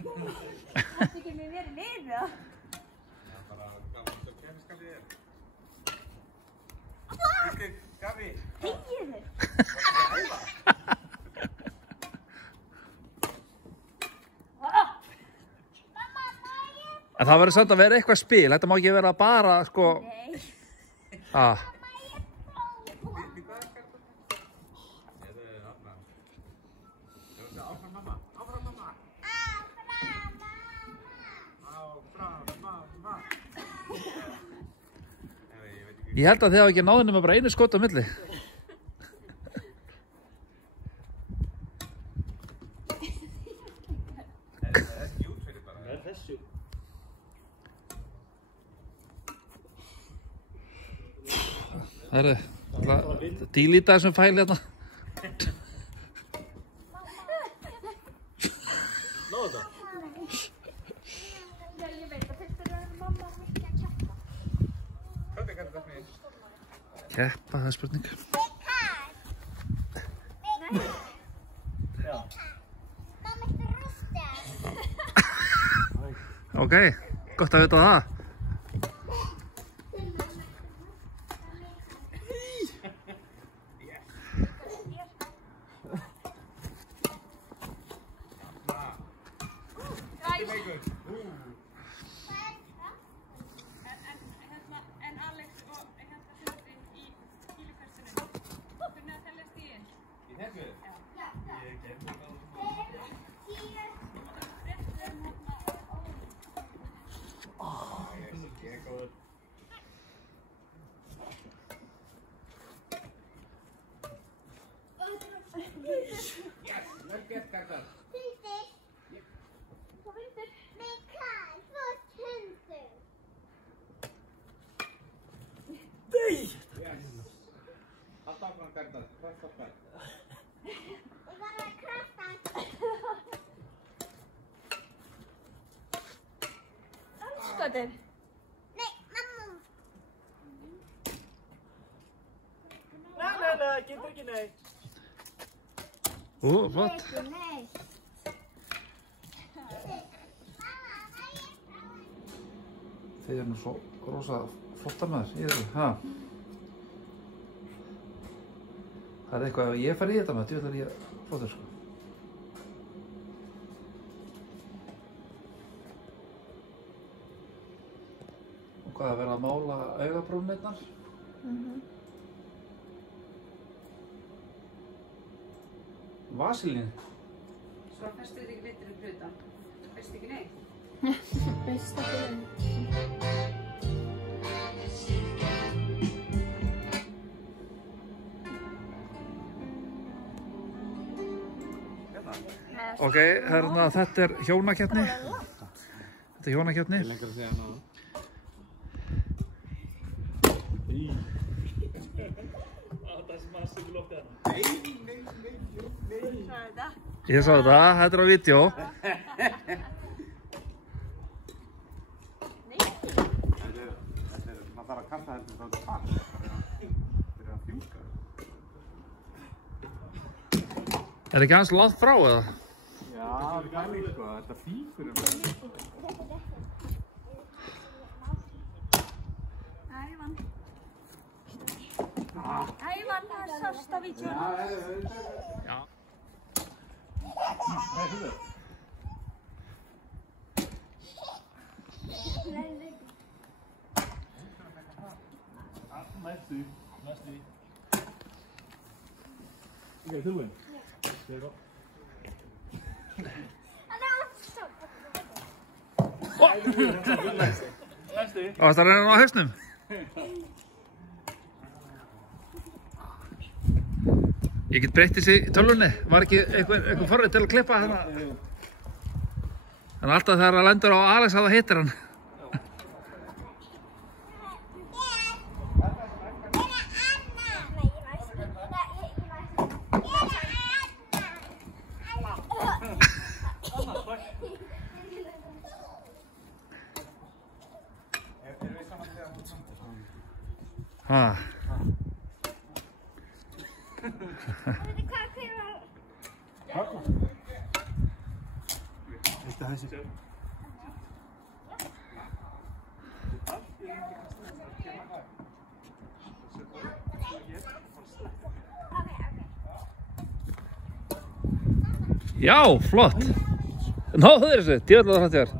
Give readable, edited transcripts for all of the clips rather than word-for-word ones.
Þetta ekki mér verið niður það? Já, bara gaman sem kemskapið er. Ísli, Gabi. Þegið þér. En það verður samt að vera eitthvað spil, þetta má ekki vera bara, sko... Nei. Áfram mamma. Ég held að þið hafa ekki náðið nema bara einu skot á milli. Herru, dílíta þessum fæl hérna. Náðu það? Já, ég veit að fyrst er mamma ekki að keppa. Hvernig kannski það fyrir? Keppa, það er spurning. Já. Mamma eftir rústa. Ok, gott að vita það. En Alex og Sjöfri í kílukastinu. Hvernig að tella stíðin? Í þessu? Já. Ég gerði það. Ég er góður. Yes! Vel gert, Garðar. Hundur. Hvað hundur? Mikael, þú ert hundur. Yes! Allt áfram, Garðar. Kraft okkar. Ég var að krafta. Anskotin. Nei, mamma. Nei, getur ekki neitt. Flott. Nei. Þið er nú svo rosa flottar maður í þessu, ha? Það er eitthvað, ef ég fær í þetta maður, djúvel er ég flottur, sko. Og hvað, að vera að mála augabrúnirnar? Vaselín? Svo festir þig litur í hluta. Fest ekki neitt. Besta fyrir. Ok, hérna, þetta er hjónakeppni. Þetta er hjónakeppni. Lengur að segja hana. Það sem að setja loftið hana. Nei. Ég sá þetta, þetta er á vídeo. Maður þarf að kasta þetta þá til fara. Þetta er að fjúka. Er ekki hans langt frá, eða? Já, það er líka sko. Þetta fýkur um það. Ævan. Ævan, það sást á vídeo. Já. Næstu. Ég er tilbúin. Það er gott. Næstu. Og það er hann á hausnum. Ég get breytt þessi í tölvunni. Var ekki eitthvað forrið til að klippa hérna? Þannig alltaf þegar það lendur á Alex að það hittir hann. Ha. Þetta þessi. Já, flott. Náðu þessu, djöfull var það hrætt.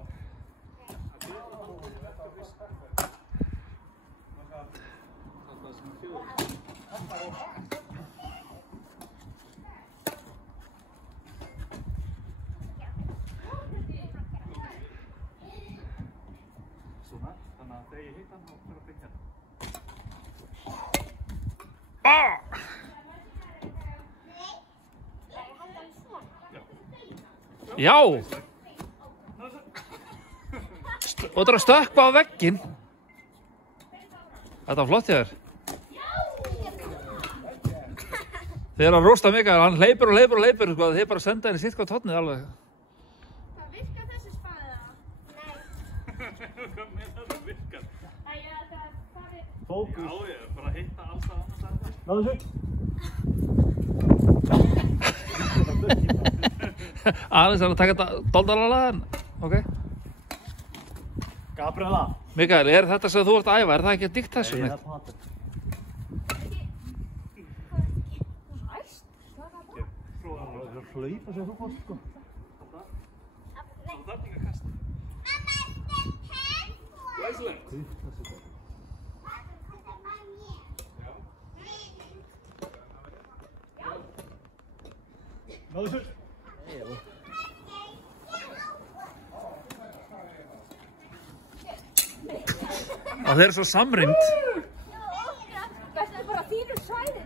Svona, þannig að þegar ég hitt hann, þá fyrir að byggja hann. Já. Og það er að stökkva á vegginn. Þetta var flott hjá þér. Þegar hann rósta Mikael, hann hleypur og hleypur og hleypur, sko, þið bara senda henni sitt hvað tónnið alveg. Það virkar þessi spaði það? Nei. Hvað meina það virkar? Það farið... Fókus. Já, ég er bara að hitta alls það annars að það. Náðu þessu. Aðeins er að taka doldalalaðan. Ok. Gabriela. Mikael, er þetta sem þú ert að æfa? Er það ekki að dýkt þessu? Nei, það er pater. Það er að hlaupa sem þú fórst, sko. Það þarf ekki að kasta. Glæsilegt. Náðu þessu. Og þeir eru svo samrýmd. Þetta er bara þínu svæði.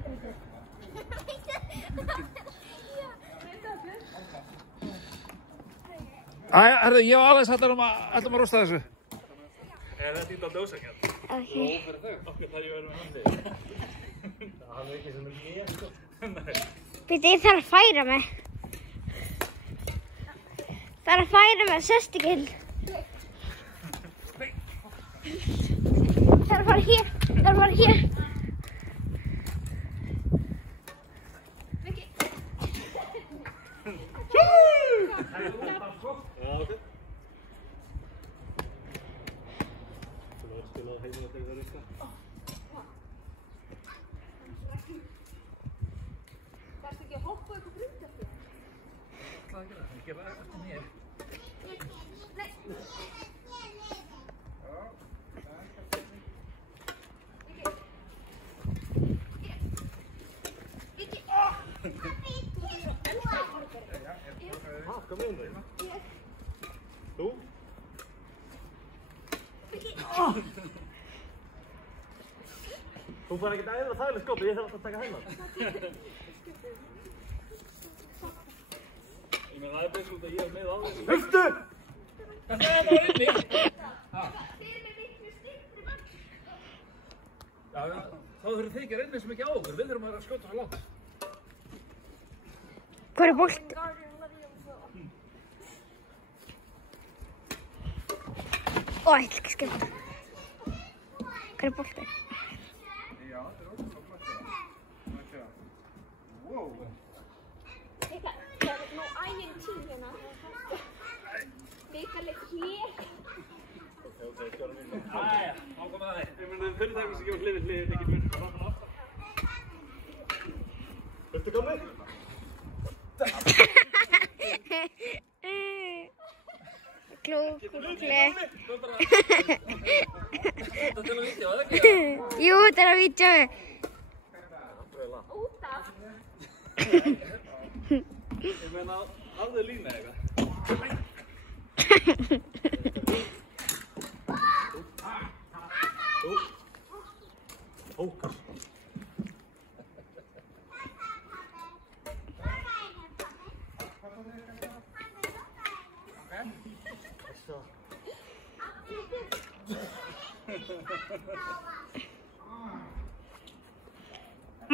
Herðu, ég og Alex ætlum að rústa þessu. Er þetta illa dósakjall? Ok. Fyrir þau? Okkur þarf ég að vera með handið. Það er ekki sem er ég, sko. Býttu, ég þarf að færa mig. Það er að færa mig, sest ekki. Það er að fara hér, það er að fara hér. Já, ok. Þú var að spila á heiminu þegar það reyska. Varstu ekki að hoppa eitthvað brund eftir? Það er ekki það eftir mér. Hvað meina þau? Þú? Þú fær ekkert að æfa þægileg skóp, ég þarf alltaf að taka hennar. Ég meina, það er beins út að ég er með á þessu. Veistu! Það er bara inni. Já, þá þurfum þið ekki að reyna svo mikið á okkur. Við þurfum að vera að skjóta svo langt. Hvað er bolt? Ó, ég ætla ekki að skemmt. Hvað er boltið? Já, þetta er ótrúlega flott. Wow. Það er nú æginn tím hérna. Vikarleg hér. Æja, ákvæm að það. Ég meina, fyrir það sem ég var hlið, ekki mun. Veistu komið? Klúkúkli. Þetta er til að vídeo, eða ekki? Jú, þetta er að vídeo. Út af. Ég meina, hafðu lína eitthvað. Fókus.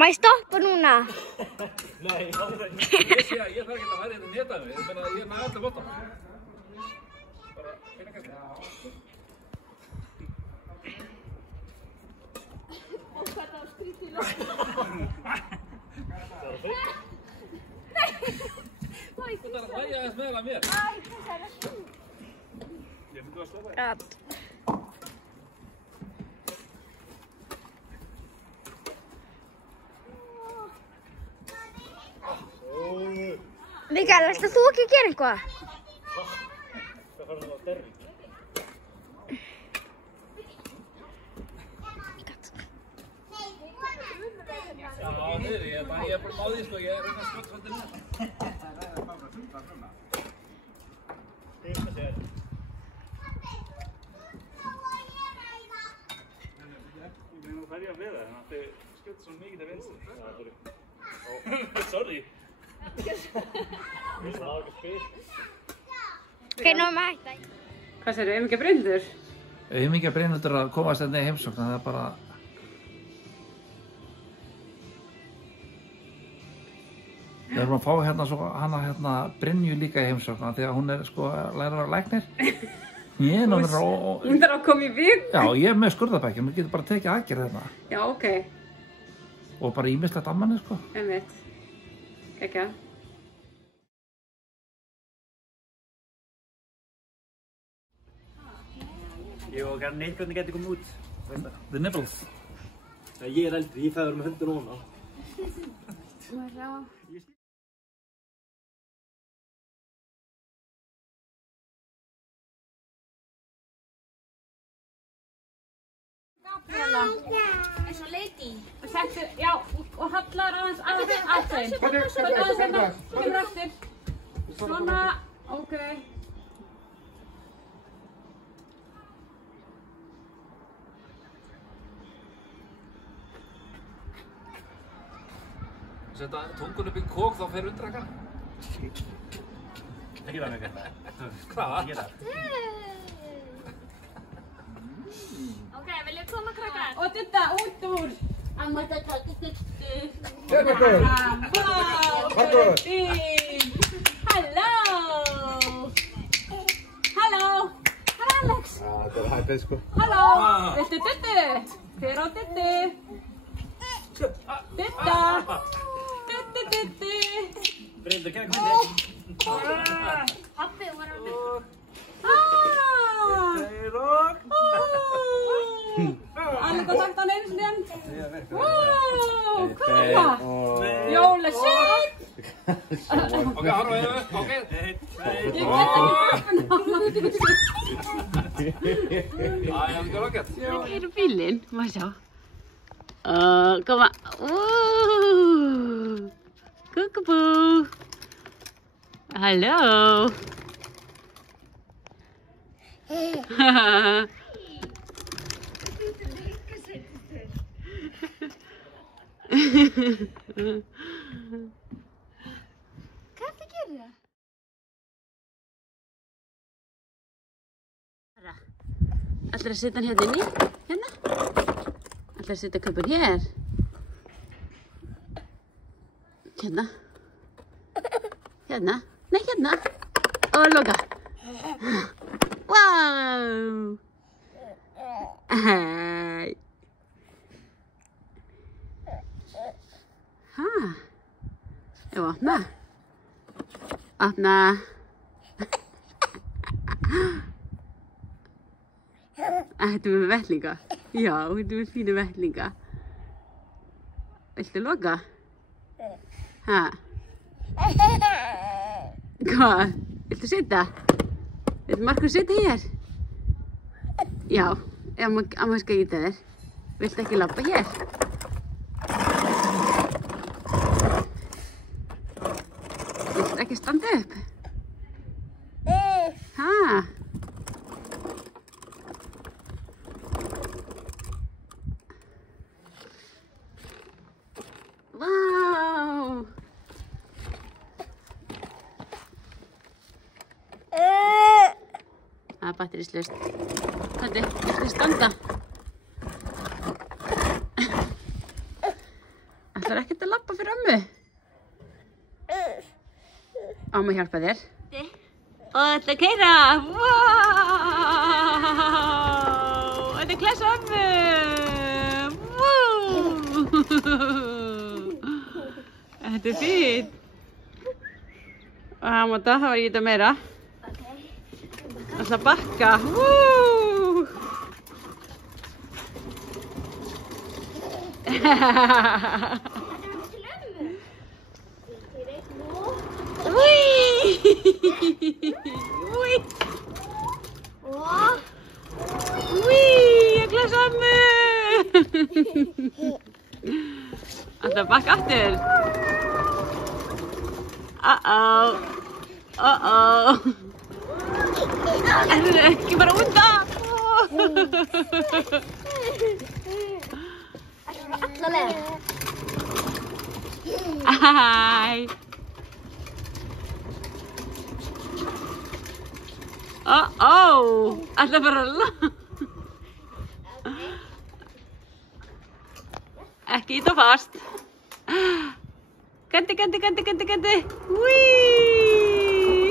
Má ég stoppa núna? Nei, Ég þarf ekki að færa þetta netaði. Ég meina, ég er með allir bóttan. Bara, finna kannski. Og hvað það var skrítið í lótt. Þú þarf að hlæja aðeins meðal að mér. Æ, það er ekki. þú að stoppa? Gat. Mikael, ætlar þú ekki að gera eitthvað? Það fara það á derri. Já, þeir, ég er bara á því, sko, ég er reyna að skjóta svolítið með. Það er bara að sunda svona. Styrna sér. Nú fer ég að við það, þannig að þið skjóta svo mikið af vinstri. Já, sorry. Það var ekki spil. Ok, nú erum við að hætta. Hvað segirðu, Auðmingja Brynhildur? Auðmingja Brynhildur að komast hérna í heimsókn, það er bara... Við erum að fá hana Brynju líka í heimsókn, því að hún er sko að læra að vera læknir. Hún þarf að koma í vik. Já, ég er með skurðabækjum, hún getur bara tekið aðgerð hérna. Já, ok. Og bara ýmislegt ammanni, sko. Einmitt. Kekja. Ég og hann neitt hvernig geti komið út. Veist það? The nibbles. Ég er eldri, ég fæður með höndun ofan á. Gabriela. Eins og lady. Og settu, já, og hallar aðeins að þeim. Aðeins hérna, kemur eftir. Svona, ok. Setta tungun upp í kók, þá fer undraka. Það gera mig ekki. Hvað? Ég gera það. Ok, viljum koma krakkar? Og Didda, út úr. Amma það takk Diddu. Margur! Margur! Halló! Halló! Hvað er Alex? Það er hæpið sko. Halló! Viltu Diddu? Hver á Diddu? Didda! Diddu! Brynhildur, kemur myndi. Pabbi var að Annika sagt hann einu sinni enn. Hvað er það? Jólasveinn! Ok, hann var yfir, ok. Ég get ekki öfn Já, ég hef ekki rokkett. Hér er bílinn, maður sjá. Koma. Kúkubú. Halló. Hvað ertu að gera? Ætlarðu að setja hann hérna inni? Hérna? Ætlarðu að setja kubbun hér? Hérna? Hérna? Nei, hérna! Og loka! Wow! Hei! Ha? Ég var opna. Opna. Þetta með vettlinga. Já, þetta með fínu vettlinga. Viltu loka? Ha? Hvað? Viltu sitja? Viltu Markus sitja hér? Já, amma skal geta þér. Viltu ekki labba hér? Viltu ekki standa upp? Ha? Vá! Það er batterislaust. Hvernig, viltu standa? Ætlarðu ekkert að labba fyrir ömmu? Amma hjálpa þér. Og þetta er keyra. Vá! Þetta er klessa ömmu. Þetta er fínt. Og það má það, það var ég þetta meira. Ok. ætla að bakka. Ég glas ömmu. Ætla að bakka aftur. Ekki fara undan. Alla leið. Hæ. Ætla að fara ekki ít og fast. Gandi. Wíííí.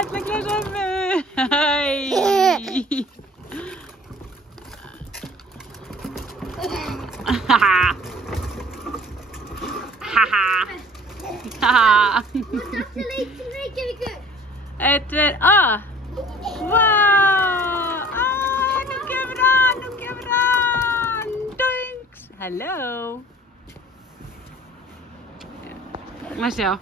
Ætla að glasa mig. Eitt, tveir, Vá! Nú kemur hann. Doinks. Hello. Má sjá.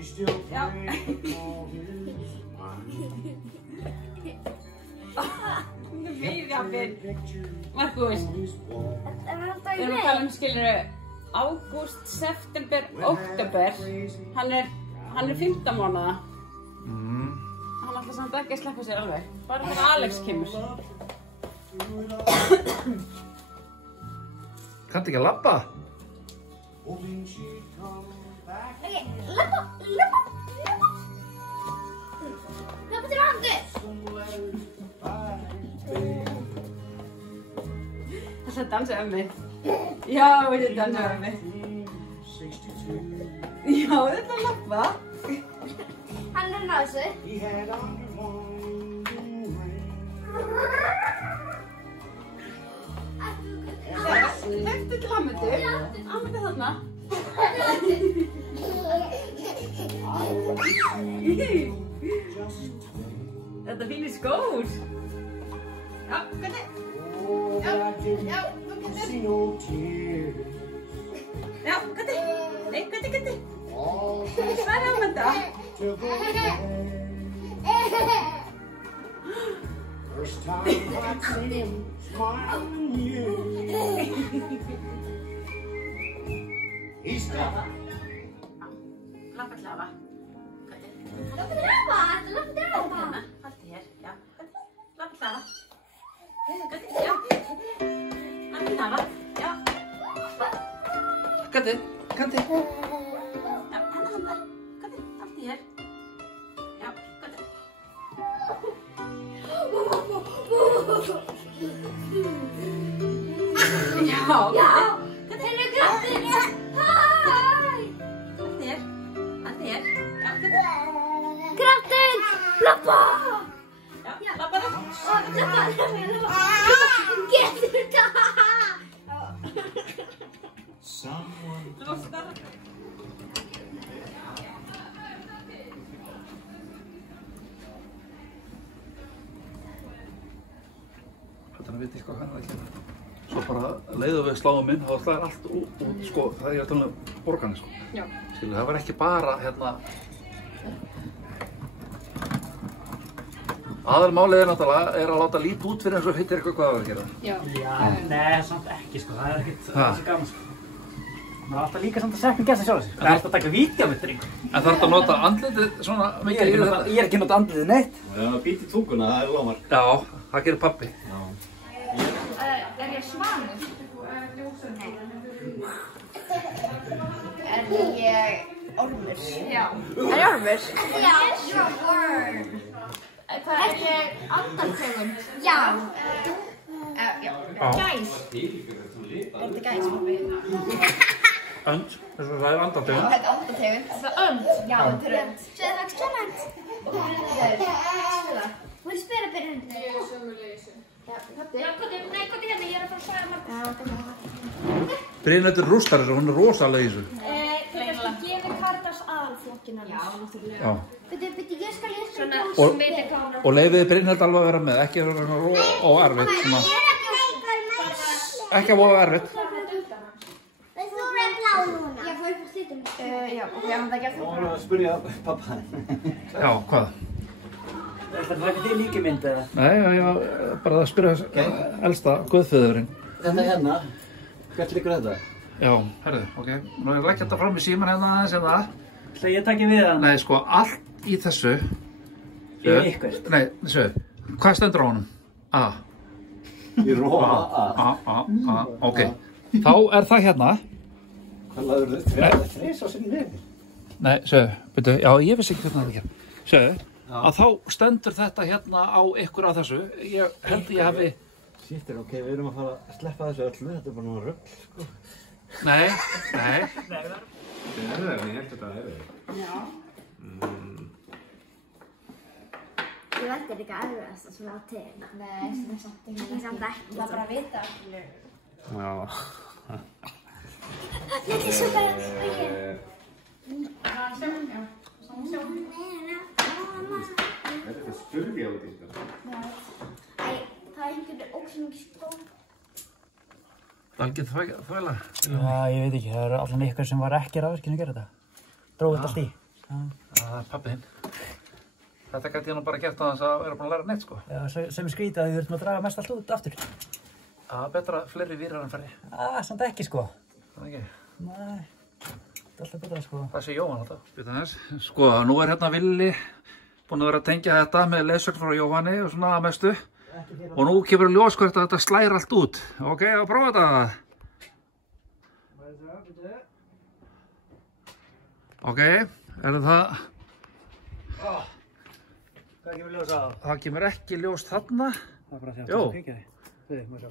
Já. Víðjafinn. Markús. Við erum að tala skiluru, ágúst, september, oktober. Hann er 15 mánaða. Hann ætlar samt ekki að sleppa sér alveg. Bara þegar Alex kemur. Kanntu ekki að labba? Labba til aftur. Það dansa mig. Já, þetta dansa mig. Já, þetta er labba. Hann er náðu. Hleyptu til Ametu. Ametu þarna. Þetta fínir skór. Já, hvernig? Já, hvernig? Nei, hvernig? Sverri Ameta. First time I've seen him smiling you. He's got Labba til afa. Labba til afa. Haltu hér, já. Labba til afa. Já. Labba til afa, já. Kanntu. Já, hennar. Haltu hér. Já, Já. Þeir eru kraftur. Hæ. Haltu hér. Já, Kraftur. Labba. Já, labba það. Getur þetta. Losnar. Þetta veit eitthvað hvað það kemur. Svo bara leiðum við sláum inn, þá slæðir allt út, sko, það er að tala um borgarni, sko. Já. Skilu, það var ekki bara, hérna... Aðalmálið er náttúrulega að láta lítið út fyrir eins og hittir eitthvað hvað það var að gera. Já. Nei, samt ekki, sko. Það er ekkert Ha? þessi gaman, sko. Maður er alltaf líka samt að sekna gesta sjálf sig. Það er alltaf að taka vídeo með drengur. En þarf að nota andlitið svona mikið í þetta? Ég er ekki að nota andliðið neitt. Það er að býta í tunguna, það er lágmark. Já, það gerir pabbi. Er ég svanur? Er ég ormur? Já. Er ég ormur? Já, you're a worm. Það er ég andartegund. Já. Já. Já. Gæs. Er þetta gæs, pappi? Önd, þess að það er andartegund. Þetta er andartegund. Það er önd. Já, þetta er önd. Svo er það excellent. Þú vil spila byrjun. Nei, hvað hérna, ég er að fara að svara margt. Brynhildur rústar þessu, hún er rosalega í þessu. Þú kannski gefið Karítas aðalflokkina. Já, náttúrulega. Já. Byrju, ég skal Og, og leifiði Brynhild alveg að vera með, ekki svona óerfitt, svona. Ekki að voða erfitt. Þú er blá núna. Ég fór upp á slítum. Já, ok, hann það gert Nú erum við að spyrja pappa. Já, hvað? Er þetta ekki til líki mynd eða? Nei, já, bara að spyrja elsta guðföðurinn. Þetta hérna, hvert liggur þetta? Já, herðu, ok. Nú er ég leggja þetta fram í síman hérna aðeins ef það. Ætla ég að taka við hann? Nei, sko, allt í þessu. Í eitthvað? Nei, þessu. Hvað stendur á honum? A. Í róa. Ok. Þá er það hérna. Hvað laður þau? Þreis á sinni nefni. Nei, sögðu, byrju, já, ég vissi ekki hvernig það ekki. Sögðu, að þá stendur þetta hérna á ykkur af þessu. Ég held ég hafi... Sýttir, ok, við erum að fara að sleppa þessu öllu. Þetta er bara náttúrulega rugl, sko. Nei. Ég held þetta að hefði. Já. Ég veldi líka erfiðast að svona til. Nei, það er samt ekki. Það er samt ekki. Það er bara að vita allir. Já. Þetta er svo bara... Þetta er spurði á því, sko. Æ, það er einhvern óksum ekki skó. Algjörð þvæla. Já, ég veit ekki. Það eru allan ykkur sem var ekki rafvirkinn að gera þetta. Dróðu þetta allt í. Það er pabbi þinn. Þetta gæti ég nú bara gert á þess að vera búin að læra neitt, sko. Já, sem er skrítið að við þurfum að draga mest allt út aftur. Það er betra fleiri vírar en færri. Samt ekki, sko. Það ekki? Nei, þetta er alltaf betra, sko. Það sé Jóhann þetta. Býta þess. Sko, nú er hérna Villi búinn að vera að tengja þetta með leiðsögn frá Jóhanni og svona að mestu. Og nú kemur ljós hvort að þetta slæðir allt út. Ok, að prófa þetta. Ok, er það... Hvað kemur ljós á? Það kemur ekki ljós þarna. Það er bara að Jó. kveikja því. Þau, maður sjá.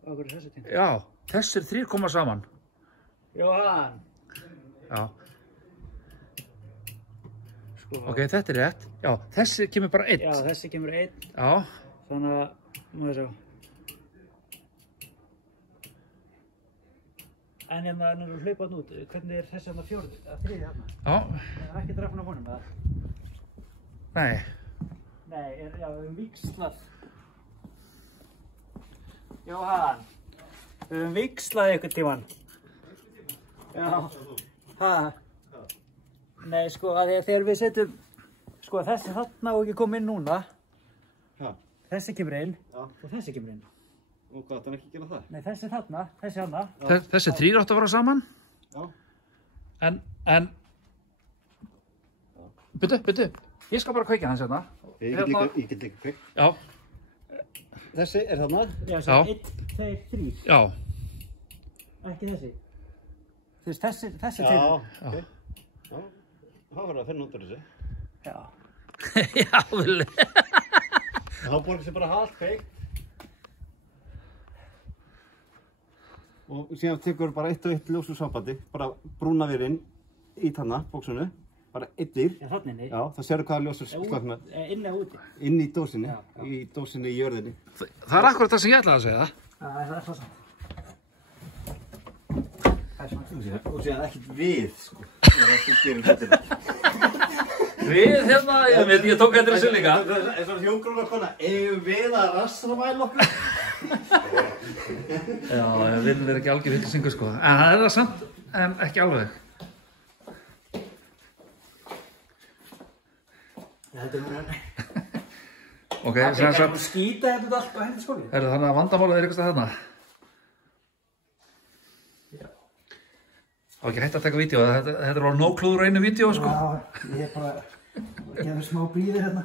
Hvað er þessi ting? Já, þessir 3 koma saman. Jóhann! Já. Sko. Ok, þetta er rétt. Já, þessi kemur bara 1. Já, þessi kemur 1. Já. Þannig að, maður sjá. En ef maður er að hlaupa hann út, hvernig er þessi hann að 3. hérna? Já. Það er ekki drafn á honum, eða? Nei. Nei, já, við höfum víxlað. Jóhann, við höfum víxlað einhvern tímann. Já. Hæ? Nei, sko, að þegar við setjum, sko, þessi þarna og ekki koma inn núna. Já. Þessi kemur inn og þessi kemur inn. Og hvað, þannig ekki gera það? Nei, þessi þarna, þessi hana. Þessi 3 áttu að vera saman. Já. En... Byttu. Ég skal bara kveikja hans hérna. Ég get líka kveikt. Já. Þessi er þarna. Já, svo 1, 2, 3. Já. Ekki þessi. Þú veist, þessi Já, tveir. ok. Já. Það verður að finna út úr þessu. Já. Já, Villi. Þá borgar sér bara halvt kveikt. Og síðan tekur bara 1 og 1 ljós úr sambandi, bara brúna virinn í þarna, bóksunu, bara 1 vir. Já, þarna inni. Já, það sérðu hvaða ljós er slökna. Inni og úti. Inn í dósinni, í dósinni í jörðinni. Það er akkurat það sem ég ætlaði að segja. Það er svo samt. Og síðan ekkert við, sko. Það er þú gerir hlutina. Við hérna, ég tók eftir þessu líka. Það er svona hjúkrunarkona, eigum við að rassavæla okkur? Já, Villi er ekki algjör vitlisingur, sko. En það er það samt, en ekki alveg. Þetta er mér. Ok, sem sagt... Skýta þetta allt á henni skóli. Þannig að vandamálið er eitthvað þarna. Það var ekki hægt að taka vídeo, þetta er alveg nóg klúður á einu vídeo, sko. Já, ég er bara að gefa smá bríðir hérna.